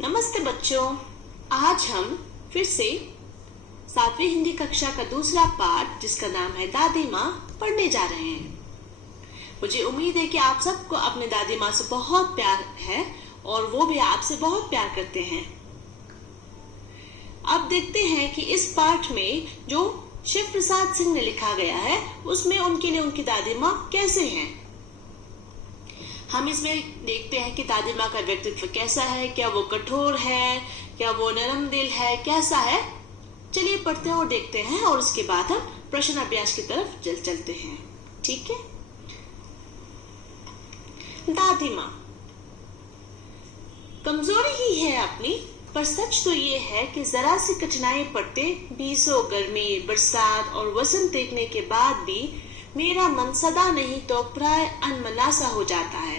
नमस्ते बच्चों, आज हम फिर से 7वीं हिंदी कक्षा का दूसरा पाठ जिसका नाम है दादी माँ पढ़ने जा रहे हैं। मुझे उम्मीद है कि आप सबको अपने दादी माँ से बहुत प्यार है और वो भी आपसे बहुत प्यार करते हैं। अब देखते हैं कि इस पाठ में जो शिव प्रसाद सिंह ने लिखा गया है उसमें उनके लिए उनकी दादी माँ कैसे हैं। हम इसमें देखते हैं कि दादी माँ का व्यक्तित्व कैसा है, क्या वो कठोर है, क्या वो नरम दिल है, कैसा है। चलिए पढ़ते हैं और देखते हैं और उसके बाद हम प्रश्न अभ्यास की तरफ चलते हैं। ठीक है। दादी माँ कमजोरी ही है अपनी, पर सच तो ये है कि जरा सी कठिनाई पड़ते बीसों गर्मी, बरसात और वसंत देखने के बाद भी मेरा मन सदा नहीं तो प्राय अनमना सा हो जाता है।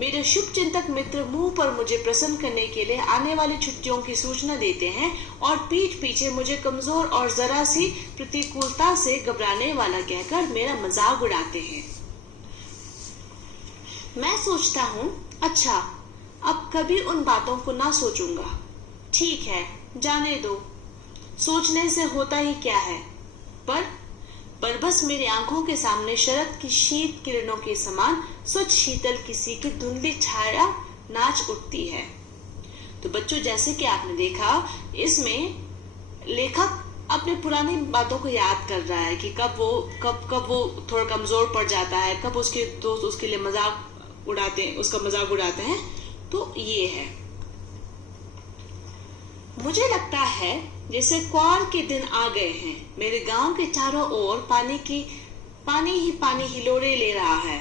मेरे शुभ चिंतक मित्र मुंह पर मुझे प्रसन्न करने के लिए आने वाली छुट्टियों की सूचना देते हैं और पीठ पीछे मुझे कमजोर और जरा सी प्रतिकूलता से घबराने वाला कहकर मेरा मजाक उड़ाते हैं। मैं सोचता हूँ, अच्छा अब कभी उन बातों को ना सोचूंगा। ठीक है, जाने दो, सोचने से होता ही क्या है। पर बस मेरी आंखों के सामने शरद की शीत किरणों के समान स्वच्छ शीतल किसी की धुंधली छाया नाच उठती है। तो बच्चों, जैसे कि आपने देखा, इसमें लेखक अपने पुरानी बातों को याद कर रहा है कि कब वो थोड़ा कमजोर पड़ जाता है, कब उसके दोस्त उसके लिए उसका मजाक उड़ाते हैं। तो ये है, मुझे लगता है जैसे क्वार के दिन आ गए हैं। मेरे गांव के चारों ओर पानी हिलोरे ले रहा है।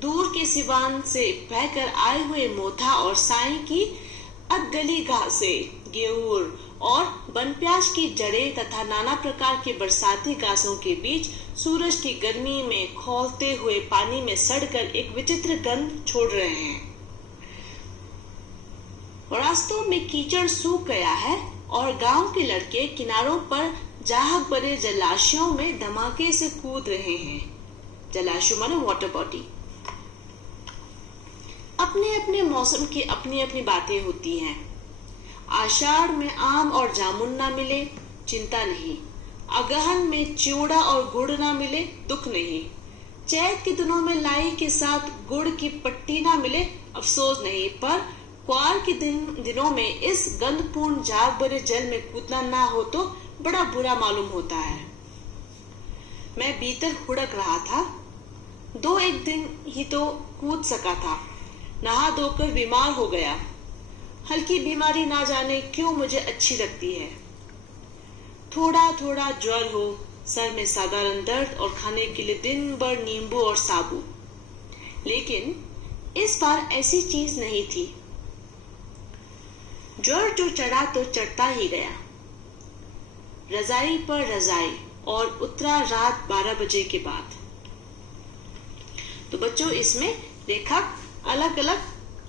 दूर के सिवान से बहकर आए हुए मोथा और साई की अधगली घासें, गेहूर और बनप्याज की जड़ें तथा नाना प्रकार के बरसाती घासों के बीच सूरज की गर्मी में खौलते हुए पानी में सड़कर एक विचित्र गंध छोड़ रहे हैं। रास्तों में कीचड़ सूख गया है और गांव के लड़के किनारों पर जाहक भरे जलाशयों में धमाके से कूद रहे हैं। जलाशय माने वाटर बॉडी। अपने अपने मौसम की अपनी अपनी बातें होती हैं। आषाढ़ में आम और जामुन ना मिले, चिंता नहीं। अगहन में चिवड़ा और गुड़ ना मिले, दुख नहीं। चैत के दिनों में लाई के साथ गुड़ की पट्टी ना मिले, अफसोस नहीं। पर क्वार के दिनों में इस गंधपूर्ण झाग भरे जल में कूदना ना हो तो बड़ा बुरा मालूम होता है। मैं भीतर हुड़क रहा था। 2-1 दिन ही तो कूद सका था। नहा धोकर बीमार हो गया। हल्की बीमारी ना जाने क्यों मुझे अच्छी लगती है। थोड़ा थोड़ा ज्वर हो, सर में साधारण दर्द और खाने के लिए दिन भर नींबू और साबु। लेकिन इस बार ऐसी चीज नहीं थी। ज्वर जो चढ़ा तो चढ़ता ही गया। रजाई पर रजाई और उतरा रात 12 बजे के बाद। तो बच्चों, इसमें लेखक अलग अलग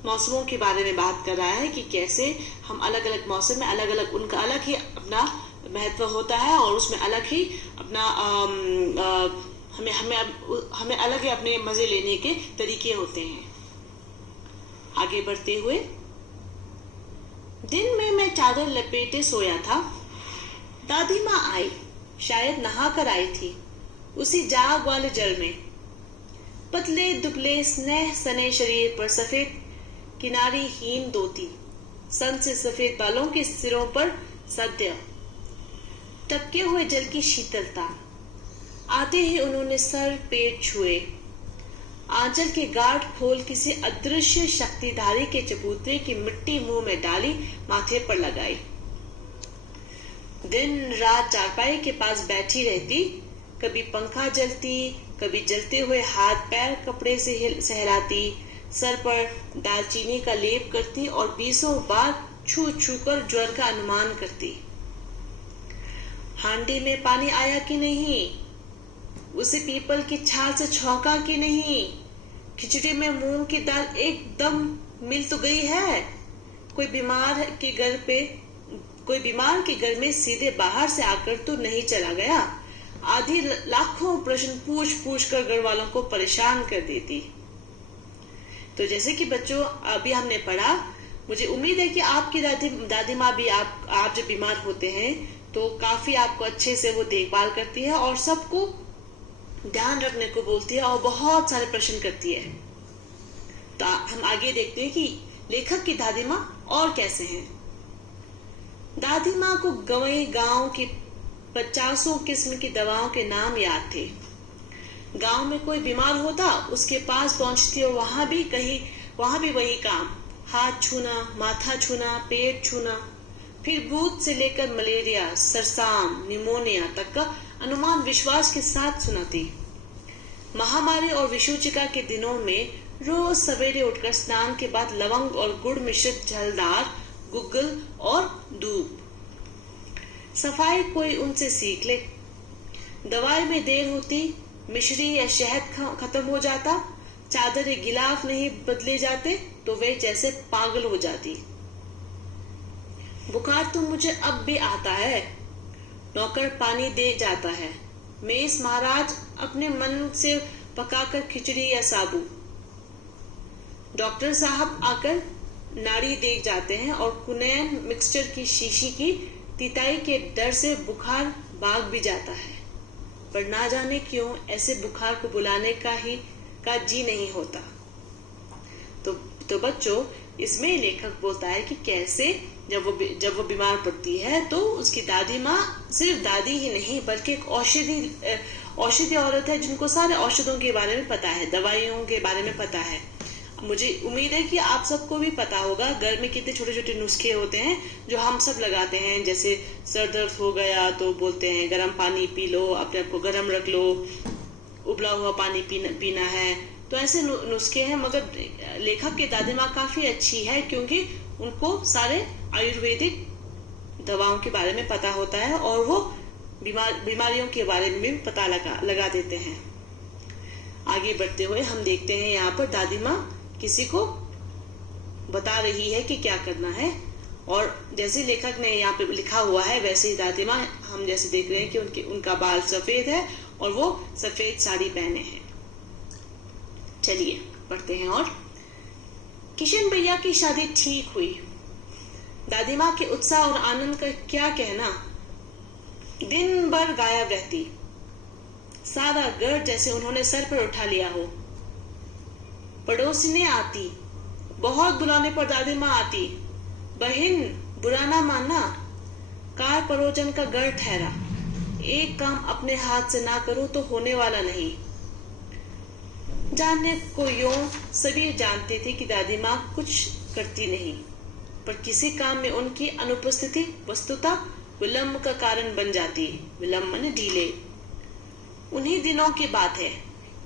मौसमों के बारे में बात कर रहा है कि कैसे हम अलग अलग मौसम में अलग अलग, उनका अलग ही अपना महत्व होता है और उसमें अलग ही अपना हमें अलग ही अपने मजे लेने के तरीके होते हैं। आगे बढ़ते हुए, दिन में मैं चादर लपेटे सोया था। दादी माँ आई, शायद नहा कर आई थी, उसी जाग वाले जल में। पतले दुबले स्नेह सने शरीर पर सफेद किनारी हीन धोती, सन से सफेद बालों के सिरों पर सद्य टपके हुए जल की शीतलता। आते ही उन्होंने सर पेट छुए। आंचल के गांठ खोल किसी अदृश्य शक्तिधारी के चबूतरे की मिट्टी मुंह में डाली, माथे पर लगाई। दिन रात चारपाई के पास बैठी रहती। कभी पंखा जलती, कभी जलते हुए हाथ पैर कपड़े से सहलाती, सर पर दालचीनी का लेप करती और 20 बार छू छू कर ज्वर का अनुमान करती। हांडी में पानी आया कि नहीं, उसे पीपल की छाल से छौंका कि नहीं, खिचड़ी में मूंग की दाल एकदम मिल तो गई है, कोई बीमार के घर में सीधे बाहर से आकर तो नहीं चला गया। आधी लाखों प्रश्न पूछ कर घर वालों को परेशान कर देती। तो जैसे कि बच्चों अभी हमने पढ़ा, मुझे उम्मीद है कि आपकी दादी माँ भी आप जब बीमार होते हैं तो काफी आपको अच्छे से वो देखभाल करती है और सबको ध्यान रखने को बोलती है और बहुत सारे प्रश्न करती है। तो हम आगे देखते हैं कि लेखक की दादी माँ और कैसे हैं। दादी माँ को गांव की 50 किस्म की दवाओं के नाम याद थे। गांव में कोई बीमार होता उसके पास पहुंचती और वहां भी वही काम, हाथ छूना, माथा छूना, पेट छूना, फिर भूत से लेकर मलेरिया, सरसाम, निमोनिया तक का अनुमान विश्वास के साथ सुनाती। महामारी और विषुचिका के दिनों में रोज सवेरे उठकर स्नान के बाद लवंग और गुड़ मिश्रित जलदार गुग्गल और धूप। सफाई कोई उनसे सीख ले। दवाई में देर होती, मिश्री या शहद खत्म हो जाता, चादर गिलाफ नहीं बदले जाते तो वे जैसे पागल हो जाती। बुखार तो मुझे अब भी आता है, नौकर पानी दे जाता है, मेस महाराज अपने मन से पकाकर खिचड़ी या साबू, डॉक्टर साहब आकर नाड़ी देख जाते हैं और कुनैन मिक्सचर की शीशी की तिताई के डर से बुखार भाग भी जाता है। पर ना जाने क्यों ऐसे बुखार को बुलाने का जी नहीं होता। तो बच्चों, इसमें लेखक बोलता है कि कैसे जब वो बीमार पड़ती है तो उसकी दादी माँ सिर्फ दादी ही नहीं बल्कि एक औषधि औरत है जिनको सारे औषधों के बारे में पता है, दवाइयों के बारे में पता है। मुझे उम्मीद है कि आप सबको भी पता होगा घर में कितने छोटे छोटे नुस्खे होते हैं जो हम सब लगाते हैं। जैसे सर दर्द हो गया तो बोलते हैं गर्म पानी पी लो, अपने आप को गर्म रख लो, उबला हुआ पानी पीना है। तो ऐसे नुस्खे हैं, मगर लेखक की दादी माँ काफी अच्छी है क्योंकि उनको सारे आयुर्वेदिक दवाओं के बारे में पता होता है और वो बीमारियों के बारे में भी पता लगा देते हैं। आगे बढ़ते हुए हम देखते हैं यहाँ पर दादी माँ किसी को बता रही है कि क्या करना है, और जैसे लेखक ने यहाँ पे लिखा हुआ है वैसे ही दादी माँ हम जैसे देख रहे हैं कि उनका बाल सफेद है और वो सफेद साड़ी पहने हैं। चलिए पढ़ते हैं। और किशन भैया की शादी ठीक हुई। दादी माँ के उत्साह और आनंद का क्या कहना। दिन भर गायब रहती, सारा घर जैसे उन्होंने सर पर उठा लिया हो। पड़ोसिनें आती, बहुत बुलाने पर दादी माँ आती। बहन बुरा ना मानना, कार परोजन का घर ठहरा, एक काम अपने हाथ से ना करो तो होने वाला नहीं। जानने को यूं सभी जानते थे कि दादी माँ कुछ करती नहीं, पर किसी काम में उनकी अनुपस्थिति वस्तुतः विलंब का कारण बन जाती। विलंब माने डिले। उन्हीं दिनों की बात है।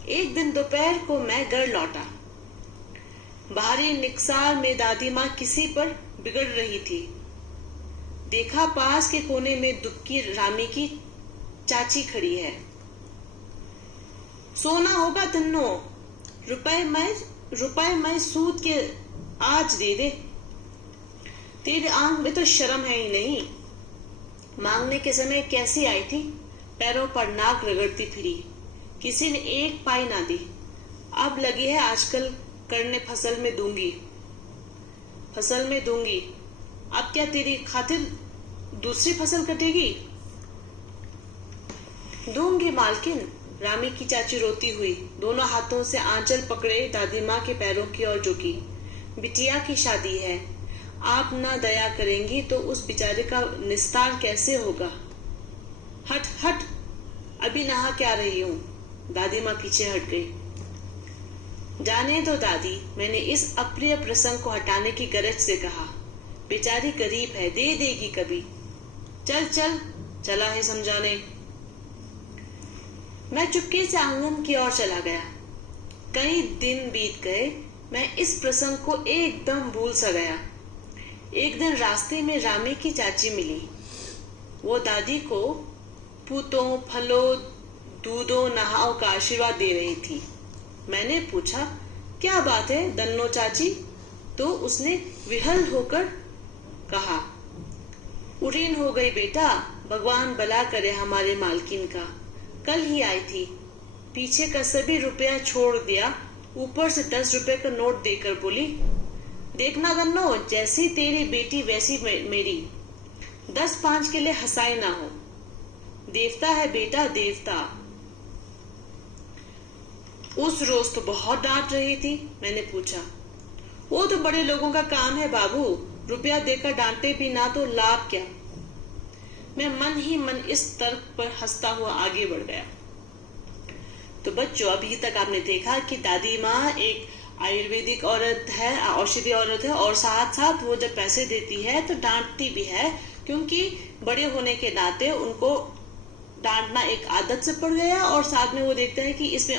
एक दिन दोपहर को मैं घर लौटा। बाहरी निकसार में दादी माँ किसी पर बिगड़ रही थी। देखा पास के कोने में दुबकी रामी की चाची खड़ी है। सोना होगा तन्नो, रुपए मैं सूद के आज दे दे। तेरे आंख में तो शर्म है ही नहीं। मांगने के समय कैसी आई थी, पैरों पर नाक रगड़ती फिरी। किसी ने एक पाई ना दी। अब लगी है आजकल करने फसल में दूंगी। अब क्या तेरी खातिर दूसरी फसल कटेगी? दूंगी मालकिन, रामी की चाची रोती हुई दोनों हाथों से आंचल पकड़े दादी माँ के पैरों की ओर झुकी। बिटिया की शादी है, आप ना दया करेंगी तो उस बेचारे का निस्तार कैसे होगा? हट हट, अभी नहा क्या रही हूँ। दादी माँ पीछे हट गई। जाने दो दादी, मैंने इस अप्रिय प्रसंग को हटाने की गरज से कहा। बेचारी गरीब है, दे देगी कभी। चल चल, चला है समझाने। मैं चुपके से आंगन की ओर चला गया। कई दिन बीत गए, मैं इस प्रसंग को एकदम भूल सा गया। एक दिन रास्ते में रामी की चाची मिली। वो दादी को पूतों, फलों, दूधों, नहाओ का आशीर्वाद दे रही थी। मैंने पूछा, क्या बात है दन्नो चाची? तो उसने विहल होकर कहा, उरीन हो गई बेटा, भगवान भला करे हमारे मालकिन का। कल ही आई थी, पीछे का सभी रुपया छोड़ दिया, ऊपर से 10 रुपए का नोट देकर बोली, देखना गन्नो, जैसी तेरी बेटी वैसी मेरी, 10-5 के लिए हंसाई ना हो। देवता है बेटा, देवता। उस रोज तो बहुत डांट रही थी। मैंने पूछा, वो तो बड़े लोगों का काम है बाबू, रुपया देकर डांटे भी ना तो लाभ क्या। मैं मन ही मन इस तर्क पर हंसता हुआ आगे बढ़ गया। तो बच्चों, अभी तक आपने देखा कि दादी माँ एक आयुर्वेदिक औरत है, औषधि औरत है, और साथ साथ वो जब पैसे देती है तो डांटती भी है, क्योंकि बड़े होने के नाते उनको डांटना एक आदत से पड़ गया, और साथ में वो देखते हैं कि इसमें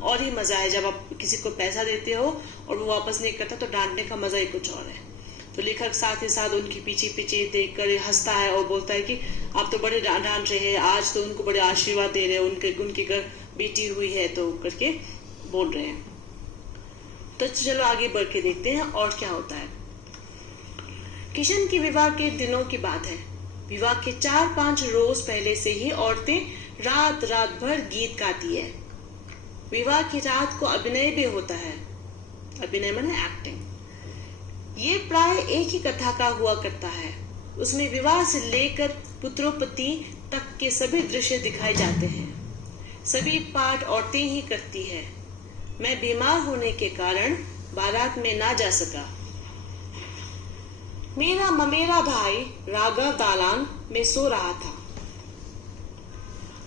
और ही मजा है। जब आप किसी को पैसा देते हो और वो वापस नहीं करता तो डांटने का मजा ही कुछ और है। तो लेखक साथ ही साथ उनके पीछे पीछे देख कर हंसता है और बोलता है कि आप तो बड़े डांट रहे हैं, आज तो उनको बड़े आशीर्वाद दे रहे हैं, उनके घर बेटी हुई है तो करके बोल रहे हैं। तो चलो आगे बढ़ के देखते हैं और क्या होता है। किशन के विवाह के दिनों की बात है। विवाह के 4-5 रोज पहले से ही औरतें रात रात भर गीत गाती है। विवाह की रात को अभिनय भी होता है। अभिनय माने एक्टिंग। ये प्राय एक ही कथा का हुआ करता है। उसमें विवाह से लेकर पुत्रोपति तक के सभी दृश्य दिखाए जाते हैं। सभी पाठ औरतें ही करती है। मैं बीमार होने के कारण बारात में ना जा सका। मेरा ममेरा भाई राघव दालान में सो रहा था।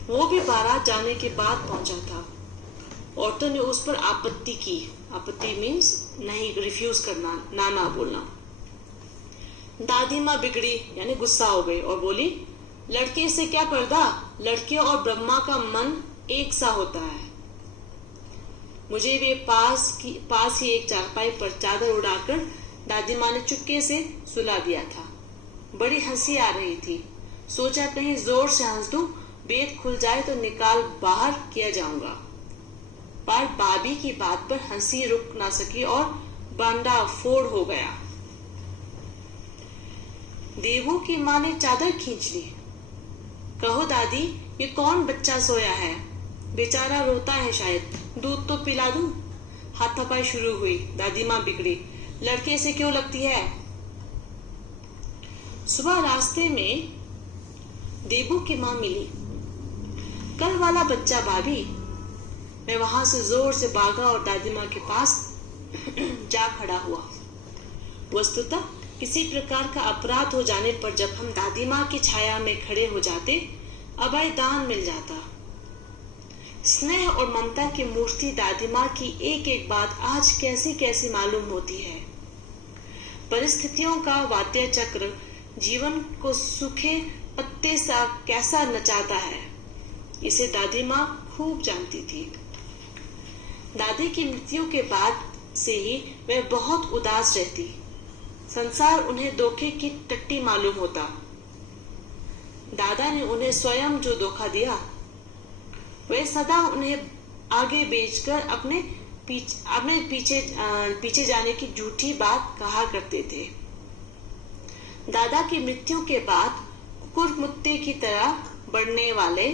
वो भी बारात जाने के बाद पहुंचा था। औरतों ने उस पर आपत्ति की। आपत्ति मीन्स नहीं, रिफ्यूज करना, ना बोलना। दादी माँ बिगड़ी यानी गुस्सा हो गई और बोली, लड़के से क्या पर्दा, लड़के और ब्रह्मा का मन एक सा होता है। मुझे भी पास ही एक चारपाई पर चादर उड़ाकर दादी माँ ने चुपके से सुला दिया था। बड़ी हंसी आ रही थी। सोचा कहीं जोर से हंस दूं, बेत खुल जाए तो निकाल बाहर किया जाऊंगा। पर भाभी की बात पर हंसी रुक ना सकी और बांडा फोड़ हो गया। देवू की माँ ने चादर खींच ली। कहो दादी, ये कौन बच्चा सोया है? बेचारा रोता है शायद, दूध तो पिला दूं। हाथापाई शुरू हुई। दादी माँ बिगड़ी, लड़के से क्यों लगती है? सुबह रास्ते में देवू की माँ मिली। कल वाला बच्चा भाभी। मैं वहां से जोर से भागा और दादी माँ के पास जा खड़ा हुआ। वस्तुतः किसी प्रकार का अपराध हो जाने पर जब हम दादी माँ की छाया में खड़े हो जाते, अभय दान मिल जाता। स्नेह और ममता की मूर्ति दादी माँ की एक एक बात आज कैसी कैसी मालूम होती है। परिस्थितियों का वाद्य चक्र जीवन को सूखे पत्ते सा कैसा नचाता है, इसे दादी माँ खूब जानती थी। दादी की मृत्यु के बाद से ही वह बहुत उदास रहती। संसार उन्हें धोखे की टट्टी मालूम होता। दादा ने उन्हें स्वयं जो धोखा दिया, वे सदा उन्हें आगे बेचकर अपने पीछे जाने की झूठी बात कहा करते थे। दादा की मृत्यु के बाद कुकुर मुत्ते की तरह बढ़ने वाले,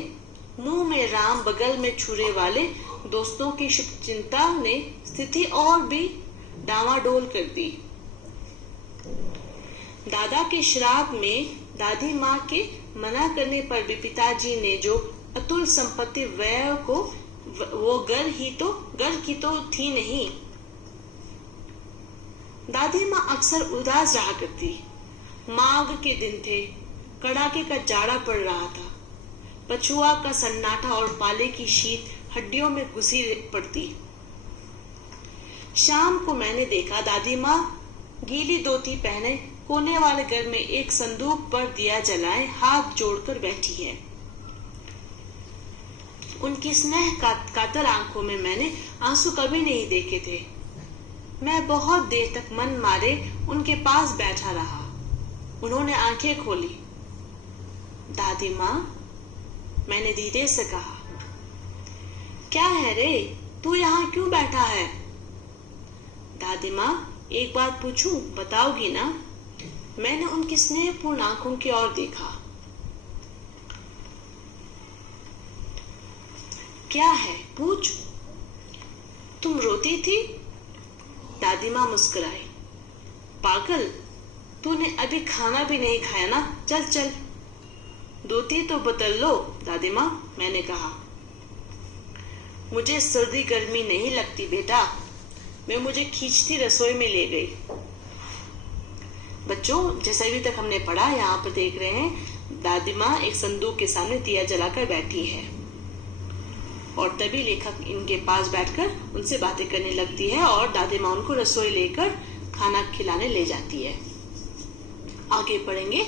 मुंह में राम बगल में छुरे वाले दोस्तों की शुभ चिंता ने स्थिति और भी डावाडोल कर दी। दादा के श्राद्ध में दादी माँ के मना करने पर भी पिताजी ने जो अतुल संपत्ति व्यय को, वो घर की तो थी नहीं। दादी माँ अक्सर उदास रहा करती। माघ के दिन थे, कड़ाके का जाड़ा पड़ रहा था। पछुआ का सन्नाटा और पाले की शीत हड्डियों में घुसी पड़ती। शाम को मैंने देखा दादी माँ गीली धोती पहने कोने वाले घर में एक संदूक पर दिया जलाए हाथ जोड़कर बैठी है। उनकी स्नेह कातर आंखों में मैंने आंसू कभी नहीं देखे थे। मैं बहुत देर तक मन मारे उनके पास बैठा रहा। उन्होंने आंखें खोली। दादी माँ, मैंने धीरे से कहा, क्या है रे, तू यहाँ क्यों बैठा है? दादी माँ, एक बात पूछूं, बताओगी ना? मैंने उनकी स्नेहपूर्ण आंखों की ओर देखा। क्या है, पूछ। तुम रोती थी? दादी माँ मुस्कुराई। पागल, तूने अभी खाना भी नहीं खाया ना, चल चल। धोती तो बदल लो दादी माँ, मैंने कहा। मुझे सर्दी गर्मी नहीं लगती बेटा, मैं मुझे खींचती रसोई में ले गई। बच्चों, जैसा अभी तक हमने पढ़ा, यहाँ पर देख रहे हैं दादी माँ एक संदूक के सामने दिया जलाकर बैठी है और तभी लेखक इनके पास बैठकर उनसे बातें करने लगती है और दादी माँ उनको रसोई लेकर खाना खिलाने ले जाती है। आगे पढ़ेंगे।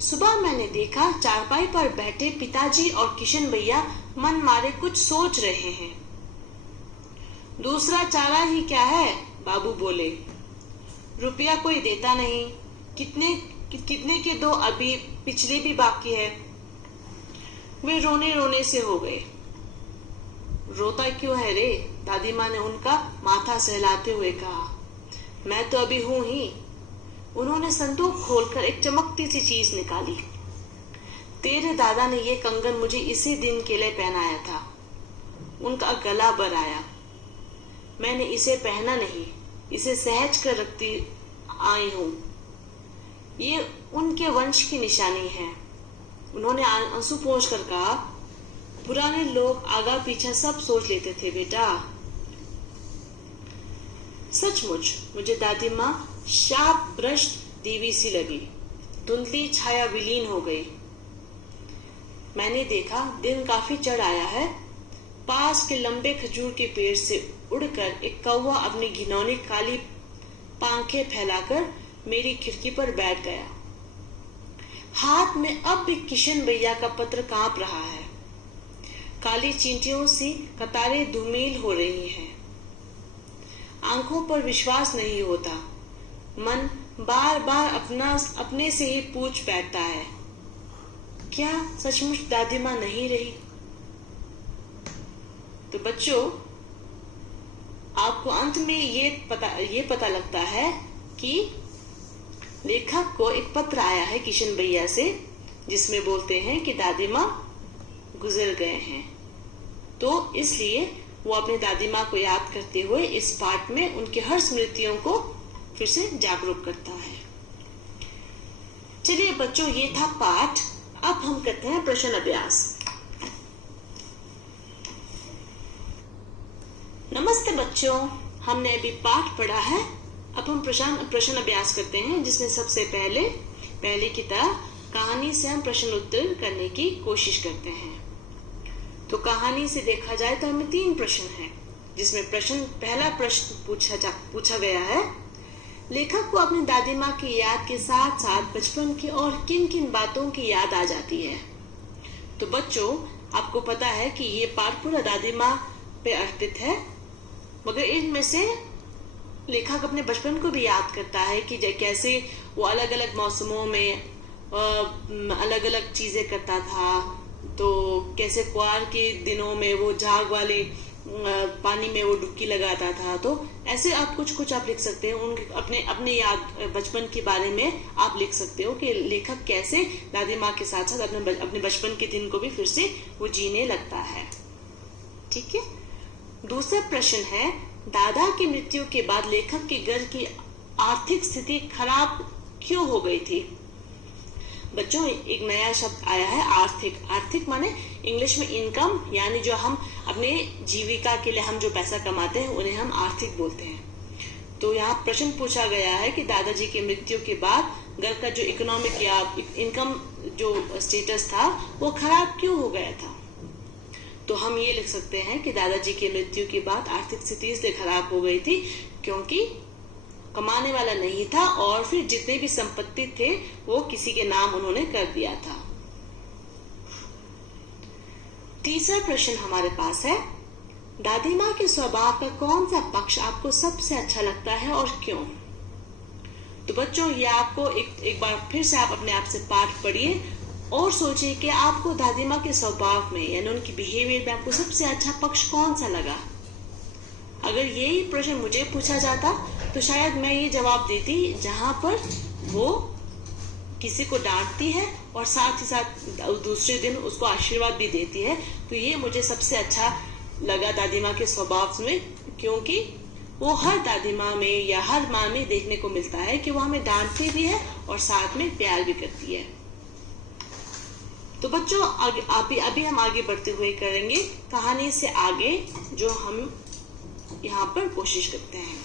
सुबह मैंने देखा चारपाई पर बैठे पिताजी और किशन भैया मन मारे कुछ सोच रहे हैं। दूसरा चारा ही क्या है, बाबू बोले। रुपया कोई देता नहीं, कितने के दो, अभी पिछले भी बाकी है। वे रोने रोने से हो गए। रोता क्यों है रे, दादी माँ ने उनका माथा सहलाते हुए कहा। मैं तो अभी हूं ही। उन्होंने संदूक खोलकर एक चमकती सी चीज निकाली। तेरे दादा ने ये कंगन मुझे इसी दिन के लिए पहनाया था। उनका गला भर आया। मैंने इसे पहना नहीं, इसे सहज कर रखती आई हूं। ये उनके वंश की निशानी है। उन्होंने आंसू पोंछ कर कहा, पुराने लोग आगा पीछा सब सोच लेते थे बेटा। सचमुच मुझे दादी माँ शाप भ्रष्ट देवी सी लगी। धुंधली छाया विलीन हो गई। मैंने देखा दिन काफी चढ़ आया है। पास के लंबे खजूर के पेड़ से उड़कर एक कौवा अपनी घिनौनी काली पांखें फैलाकर मेरी खिड़की पर बैठ गया। हाथ में अब भी किशन भैया का पत्र कांप रहा है। काली चींटियों सी कतारें धूमिल हो रही हैं। आंखों पर विश्वास नहीं होता। मन बार बार अपने से ही पूछ बैठता है, क्या सचमुच दादी माँ नहीं रही? तो बच्चों, आपको अंत में ये पता लगता है कि लेखक को एक पत्र आया है किशन भैया से, जिसमें बोलते हैं कि दादी माँ गुजर गए हैं। तो इसलिए वो अपनी दादी माँ को याद करते हुए इस पाठ में उनकी हर स्मृतियों को फिर से जागरूक करता है। चलिए बच्चों, ये था पाठ। अब हम करते हैं प्रश्न अभ्यास। नमस्ते बच्चों, हमने अभी पाठ पढ़ा है। अब हम प्रश्न अभ्यास करते हैं, जिसमें सबसे पहले की तरह कहानी से हम प्रश्न उत्तर करने की कोशिश करते हैं। तो कहानी से देखा जाए तो हमें 3 प्रश्न हैं, जिसमें पहला प्रश्न पूछा गया है, लेखक को अपनी दादी माँ की याद के साथ साथ बचपन की और किन किन बातों की याद आ जाती है। तो बच्चों, आपको पता है कि ये पाठ पूरा दादी माँ पे अर्पित है, मगर इनमें से लेखक अपने बचपन को भी याद करता है कि कैसे वो अलग अलग मौसमों में अलग अलग चीजें करता था। तो कैसे कुआर के दिनों में वो झाग वाले पानी में वो डुबकी लगाता था। तो ऐसे आप कुछ आप लिख सकते हैं, उनके अपने याद बचपन के बारे में आप लिख सकते हो कि लेखक कैसे दादी माँ के साथ साथ अपने बचपन के दिन को भी फिर से वो जीने लगता है। ठीक है। दूसरा प्रश्न है, दादा की मृत्यु के बाद लेखक के घर की आर्थिक स्थिति खराब क्यों हो गई थी? बच्चों, एक नया शब्द आया है, आर्थिक। आर्थिक माने इंग्लिश में इनकम, यानी जो हम अपने जीविका के लिए हम जो पैसा कमाते हैं उन्हें हम आर्थिक बोलते हैं। तो यहाँ प्रश्न पूछा गया है कि दादाजी की मृत्यु के बाद घर का जो इकोनॉमिक या इनकम जो स्टेटस था वो खराब क्यों हो गया था? तो हम ये लिख सकते हैं कि दादाजी की मृत्यु के बाद आर्थिक स्थिति इसलिए खराब हो गई थी क्योंकि कमाने वाला नहीं था और फिर जितने भी संपत्ति थे वो किसी के नाम उन्होंने कर दिया था। तीसरा प्रश्न हमारे पास है, दादी माँ के स्वभाव का कौन सा पक्ष आपको सबसे अच्छा लगता है और क्यों? तो बच्चों, ये आपको एक बार फिर से आप अपने आप से पाठ पढ़िए और सोचिए कि आपको दादी माँ के स्वभाव में यानी उनकी बिहेवियर में आपको सबसे अच्छा पक्ष कौन सा लगा। अगर यही प्रश्न मुझे पूछा जाता तो शायद मैं ये जवाब देती जहां पर वो किसी को डांटती है और साथ ही साथ दूसरे दिन उसको आशीर्वाद भी देती है। तो ये मुझे सबसे अच्छा लगा दादी माँ के स्वभाव में, क्योंकि वो हर दादी माँ में या हर माँ में देखने को मिलता है कि वो हमें डांटती भी है और साथ में प्यार भी करती है। तो बच्चों अभी हम आगे बढ़ते हुए करेंगे कहानी से आगे, जो हम यहाँ पर कोशिश करते हैं।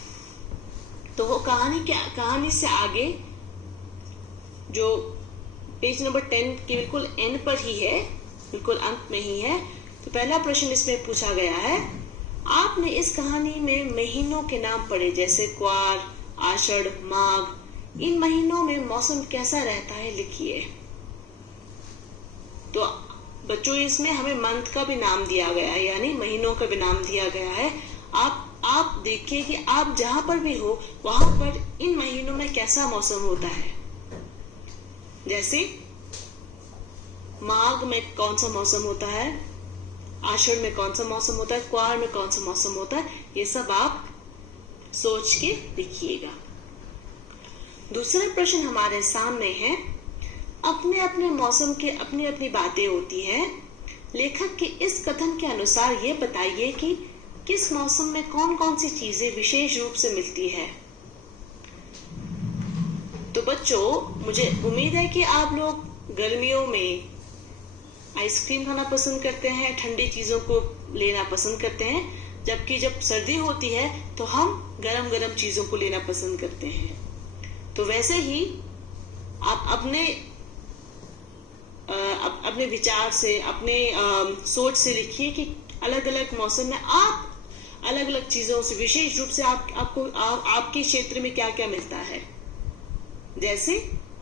तो वो कहानी से आगे जो पेज नंबर 10 के बिल्कुल एंड पर ही है, बिल्कुल अंत में ही है। तो पहला प्रश्न इसमें पूछा गया है, आपने इस कहानी में महीनों के नाम पढ़े, जैसे क्वार, आषाढ़, माघ। इन महीनों में मौसम कैसा रहता है, लिखिए। तो बच्चों इसमें हमें मंथ का भी नाम दिया गया है, यानी महीनों का भी नाम दिया गया है। आप देखिए कि आप जहां पर भी हो वहां पर इन महीनों में कैसा मौसम होता है। जैसे माघ में कौन सा मौसम होता है, आषाढ़ में कौन सा मौसम होता है, क्वार में कौन सा मौसम होता है, ये सब आप सोच के लिखिएगा। दूसरा प्रश्न हमारे सामने है, अपने अपने मौसम के अपनी अपनी बातें होती हैं। लेखक के इस कथन के अनुसार ये बताइए कि किस मौसम में कौन कौन सी चीजें विशेष रूप से मिलती है। तो बच्चों मुझे उम्मीद है कि आप लोग गर्मियों में आइसक्रीम खाना पसंद करते हैं, ठंडी चीजों को लेना पसंद करते हैं, जबकि जब सर्दी होती है तो हम गरम गरम चीजों को लेना पसंद करते हैं। तो वैसे ही आप अपने विचार से, अपने सोच से लिखिए कि अलग अलग मौसम में आप अलग अलग चीजों से, विशेष रूप से आपके क्षेत्र में क्या क्या मिलता है। जैसे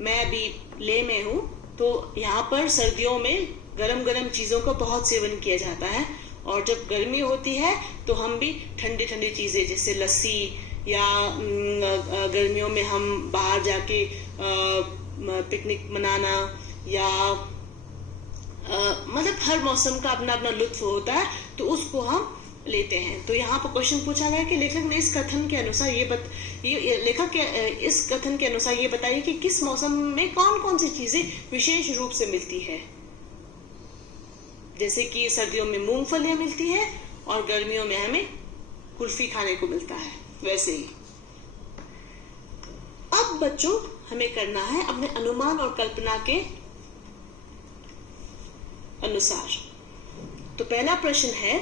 मैं अभी ले में हूँ, तो यहाँ पर सर्दियों में गरम गरम चीजों का बहुत सेवन किया जाता है, और जब गर्मी होती है तो हम भी ठंडी ठंडी चीजें जैसे लस्सी, या गर्मियों में हम बाहर जाके पिकनिक मनाना, या मतलब हर मौसम का अपना अपना लुत्फ होता है, तो उसको हम लेते हैं। तो यहाँ पर क्वेश्चन पूछा गया कि लेखक ने इस कथन के अनुसार इस कथन के अनुसार ये बताइए कि किस मौसम में कौन कौन सी चीजें विशेष रूप से मिलती है। जैसे कि सर्दियों में मूंगफलियां मिलती है और गर्मियों में हमें कुल्फी खाने को मिलता है। वैसे ही अब बच्चों हमें करना है अपने अनुमान और कल्पना के अनुसार। तो पहला प्रश्न है,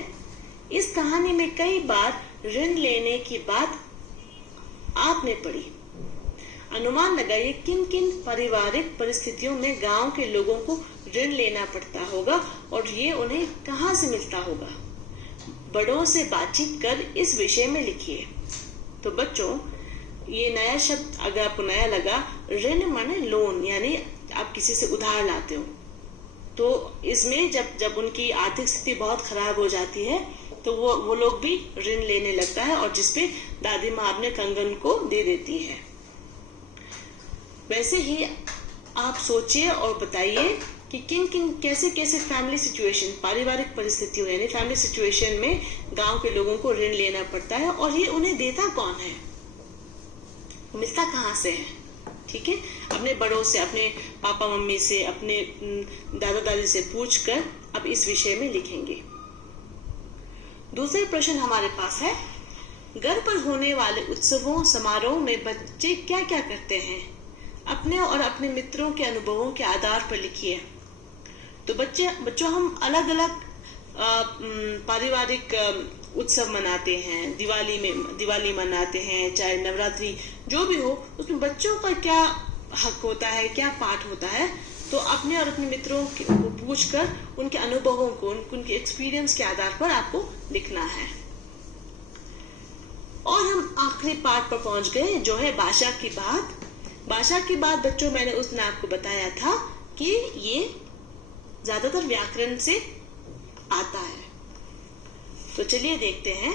इस कहानी में कई बार ऋण लेने की बात आपने पढ़ी। अनुमान लगाइए किन किन पारिवारिक परिस्थितियों में गांव के लोगों को ऋण लेना पड़ता होगा और ये उन्हें कहां से मिलता होगा। बड़ों से बातचीत कर इस विषय में लिखिए। तो बच्चों ये नया शब्द अगर आपको नया लगा, ऋण माने लोन, यानी आप किसी से उधार लाते हो। तो इसमें जब उनकी आर्थिक स्थिति बहुत खराब हो जाती है तो वो लोग भी ऋण लेने लगता है, और जिसपे दादी माँ अपने कंगन को दे देती है। वैसे ही आप सोचिए और बताइए कि किन किन कैसे कैसे फैमिली सिचुएशन, पारिवारिक परिस्थितियों यानी फैमिली सिचुएशन में गांव के लोगों को ऋण लेना पड़ता है, और ये उन्हें देता कौन है, मिलता कहाँ से है। ठीक है, अपने बड़ों से, अपने पापा मम्मी से, अपने दादा दादी से पूछकर अब इस विषय में लिखेंगे। दूसरा प्रश्न हमारे पास है, घर पर होने वाले उत्सवों समारोह में बच्चे क्या क्या करते हैं, अपने और अपने मित्रों के अनुभवों के आधार पर लिखिए। तो बच्चों हम अलग अलग पारिवारिक उत्सव मनाते हैं, दिवाली मनाते हैं, चाहे नवरात्रि जो भी हो, उसमें बच्चों का क्या हक होता है, क्या पाठ होता है। तो अपने और अपने मित्रों को पूछकर उनके अनुभवों को, उनके एक्सपीरियंस के आधार पर आपको लिखना है। और हम आखिरी पाठ पर पहुंच गए, जो है भाषा की बात। भाषा की बात बच्चों मैंने उस दिन आपको बताया था कि ये ज्यादातर व्याकरण से आता है। तो चलिए देखते हैं।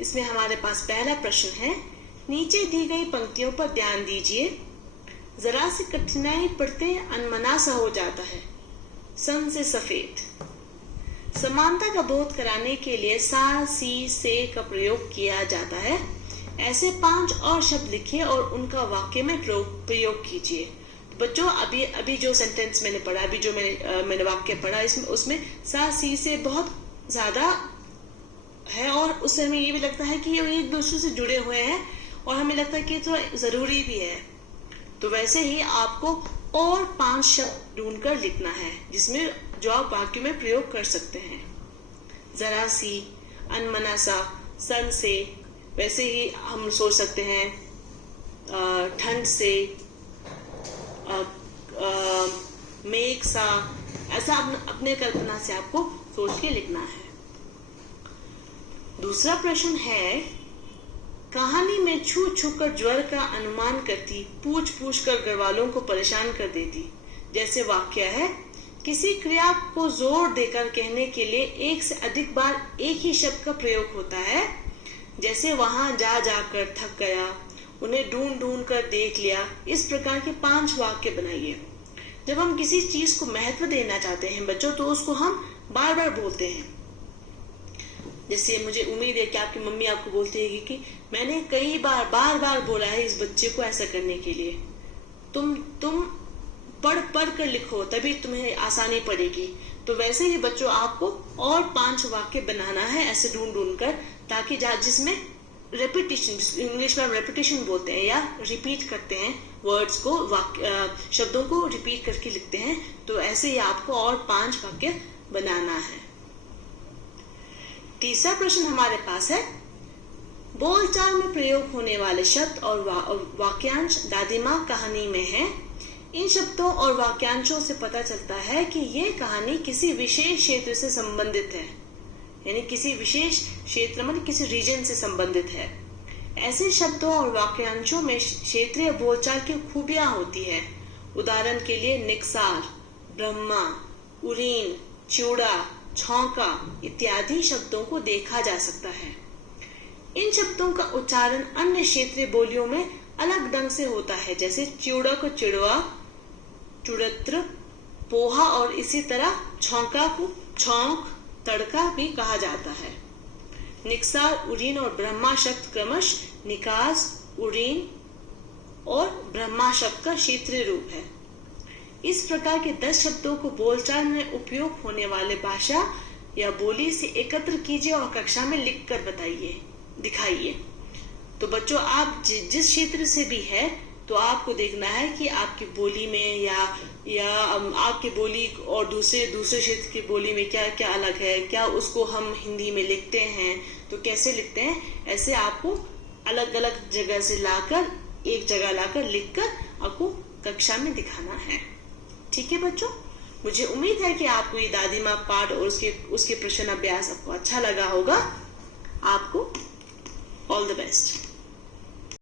इसमें हमारे पास पहला प्रश्न है, नीचे दी गई पंक्तियों पर ध्यान दीजिए। जरा सी कठिनाई पढ़ते अनमना सा हो जाता है। सन से सफेद। समानता का बोध कराने के लिए सा, सी, से का प्रयोग किया जाता है। ऐसे 5 और शब्द लिखिए और उनका वाक्य में प्रयोग कीजिए। बच्चों अभी जो सेंटेंस मैंने पढ़ा, अभी जो मैंने वाक्य पढ़ा, उसमें सा, सी से बहुत ज्यादा है और उससे हमें ये भी लगता है कि ये एक दूसरे से जुड़े हुए हैं और हमें लगता है कि तो जरूरी भी है। तो वैसे ही आपको और 5 शब्द ढूंढकर लिखना है जिसमें जो आप वाक्य में प्रयोग कर सकते हैं। जरा सी, अनमना सा, सन से। वैसे ही हम सोच सकते हैं ठंड से, मेघ सा। ऐसा अपने कल्पना से आपको सोच के लिखना है। दूसरा प्रश्न है, कहानी में छू छू कर ज्वर का अनुमान करती, पूछ पूछ कर घरवालों को परेशान कर देती। जैसे वाक्य है, किसी क्रिया को जोर देकर कहने के लिए एक से अधिक बार एक ही शब्द का प्रयोग होता है। जैसे वहां जा जाकर थक गया, उन्हें ढूंढ ढूंढ कर देख लिया। इस प्रकार के 5 वाक्य बनाइए। जब हम किसी चीज को महत्व देना चाहते हैं बच्चों, तो उसको हम बार बार बोलते हैं। जैसे मुझे उम्मीद है कि आपकी मम्मी आपको बोलती है कि मैंने कई बार बार बार बोला है इस बच्चे को ऐसा करने के लिए। तुम पढ़ पढ़ कर लिखो, तभी तुम्हें आसानी पड़ेगी। तो वैसे ही बच्चों आपको और 5 वाक्य बनाना है ऐसे ढूंढ ढूंढ कर, ताकि जिसमें रेपिटेशन, इंग्लिश में रेपिटेशन बोलते हैं या रिपीट करते हैं वर्ड्स को, शब्दों को रिपीट करके लिखते हैं। तो ऐसे ही आपको और 5 वाक्य बनाना है। तीसरा प्रश्न हमारे पास है, बोलचाल में प्रयोग होने वाले शब्द और वाक्यांश दादी माँ कहानी में है। इन शब्दों और वाक्यांशों से पता चलता है कि ये कहानी किसी विशेष क्षेत्र से संबंधित है, यानी किसी विशेष क्षेत्र मतलब किसी रीजन से संबंधित है। ऐसे शब्दों और वाक्यांशों में क्षेत्रीय बोलचाल की खूबियां होती है। उदाहरण के लिए निकसार, ब्रह्मा, उरीन, चिवड़ा, छौंका इत्यादि शब्दों को देखा जा सकता है। इन शब्दों का उच्चारण अन्य क्षेत्रीय बोलियों में अलग ढंग से होता है। जैसे चिवड़ा को चिड़वा, चुड़त्र, पोहा और इसी तरह छौंका को छौंक, तड़का भी कहा जाता है। निकसार, उरीन और ब्रह्मा शब्द क्रमश निकास, उरीन और ब्रह्मा शब्द का क्षेत्रीय रूप है। इस प्रकार के 10 शब्दों को बोलचाल में उपयोग होने वाले भाषा या बोली से एकत्र कीजिए और कक्षा में लिख कर दिखाइए। तो बच्चों आप जिस क्षेत्र से भी है तो आपको देखना है कि आपकी बोली में या आपकी बोली और दूसरे क्षेत्र की बोली में क्या क्या अलग है, क्या उसको हम हिंदी में लिखते हैं तो कैसे लिखते हैं। ऐसे आपको अलग अलग जगह से लाकर एक जगह लाकर लिखकर आपको कक्षा में दिखाना है। ठीक है बच्चों, मुझे उम्मीद है कि आपको ये दादी माँ पाठ और उसके प्रश्न अभ्यास आपको अच्छा लगा होगा। आपको ऑल द बेस्ट।